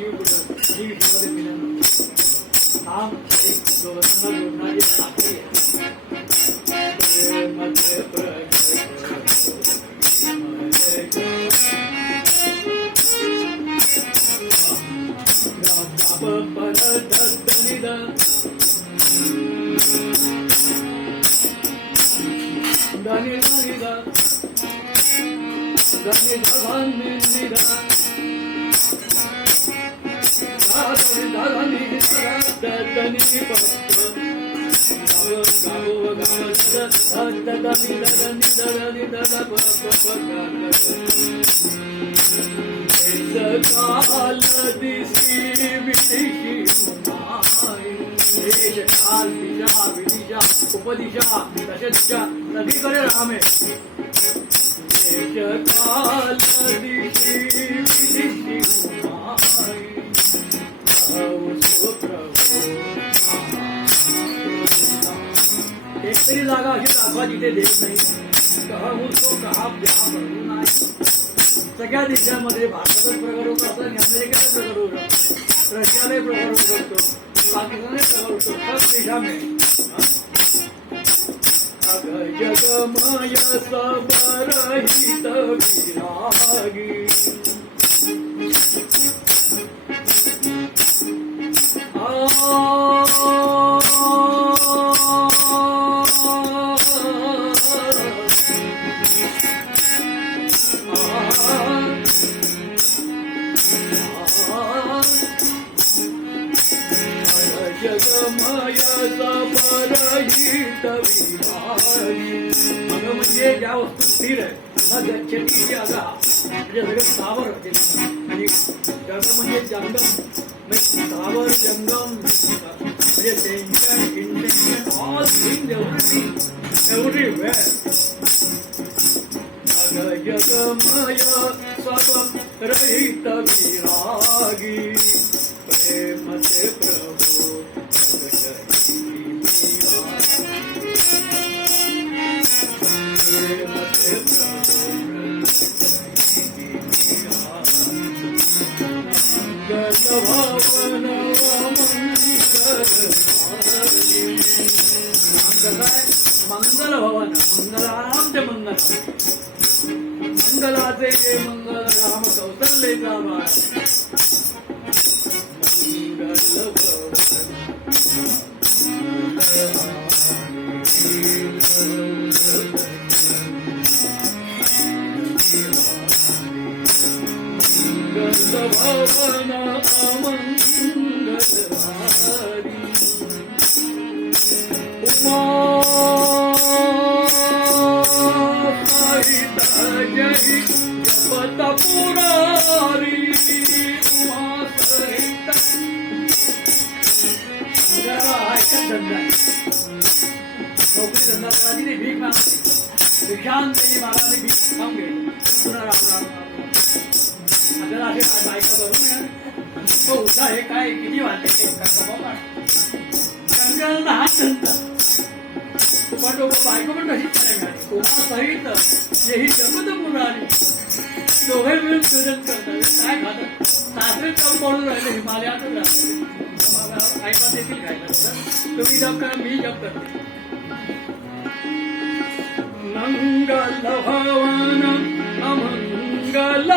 जीव पुढं ही विश्वामध्ये मिळणं काम एक दोघांना जोडणारी साखळी आहे. मध्ये काल दिसी विदिशी देश काल दिशा विदिशा उपदिशा दशदिशा सगळीकडे राम आहे. देश काल दिसी विदिशी एकतरी जागा अशी दाखवा जिथे देश नाही. तो कहा भरू नाही. सगळ्या देशांमध्ये भारतातच प्रकार होत असतो आणि अमेरिकेचा प्रकार होत असतो, रशियालाही प्रकार होऊ शकतो, पाकिस्तानही प्रकार होतो. सब देशामध्ये जगमय सबरहित विरागी म्हणजे ज्या वस्तू स्थिर आहे ना गच्छती अगा म्हणजे सगळं स्थावर होते. आणि जग म्हणजे जंगम, स्थावर जंगम म्हणजे tension intention all thing everywhere. जगमय सब रहित विरागी प्रेमते प्रभु भवन मंगल भवन मंगलाराम ते मंगल मंगलाचे जे मंगल राम कौशल्येचा बाळ मंगल भवन अमंगलहारी उमा सहित जय जपत पुरारी उमा सहित नोकरी धंदा करायची नाही, भीक मागायची. भिक्षांत महाराजांनी भीक खाऊन घ्यायची. पुन्हा राम आपल्याला असे बायका करून तो उद्या हे काय किती वाटते गंगाला हात धरता पण बायको पण तशीच करायला उमा सहित हेही जगत मुरारी दोघे मिळून पूजन करतात. काय खातात सासरे काम पडून राहिले हिमालयातच राहतात. आईला देखील खायला तुम्ही जप करा मी जप करते. मंगल भवन अमंगल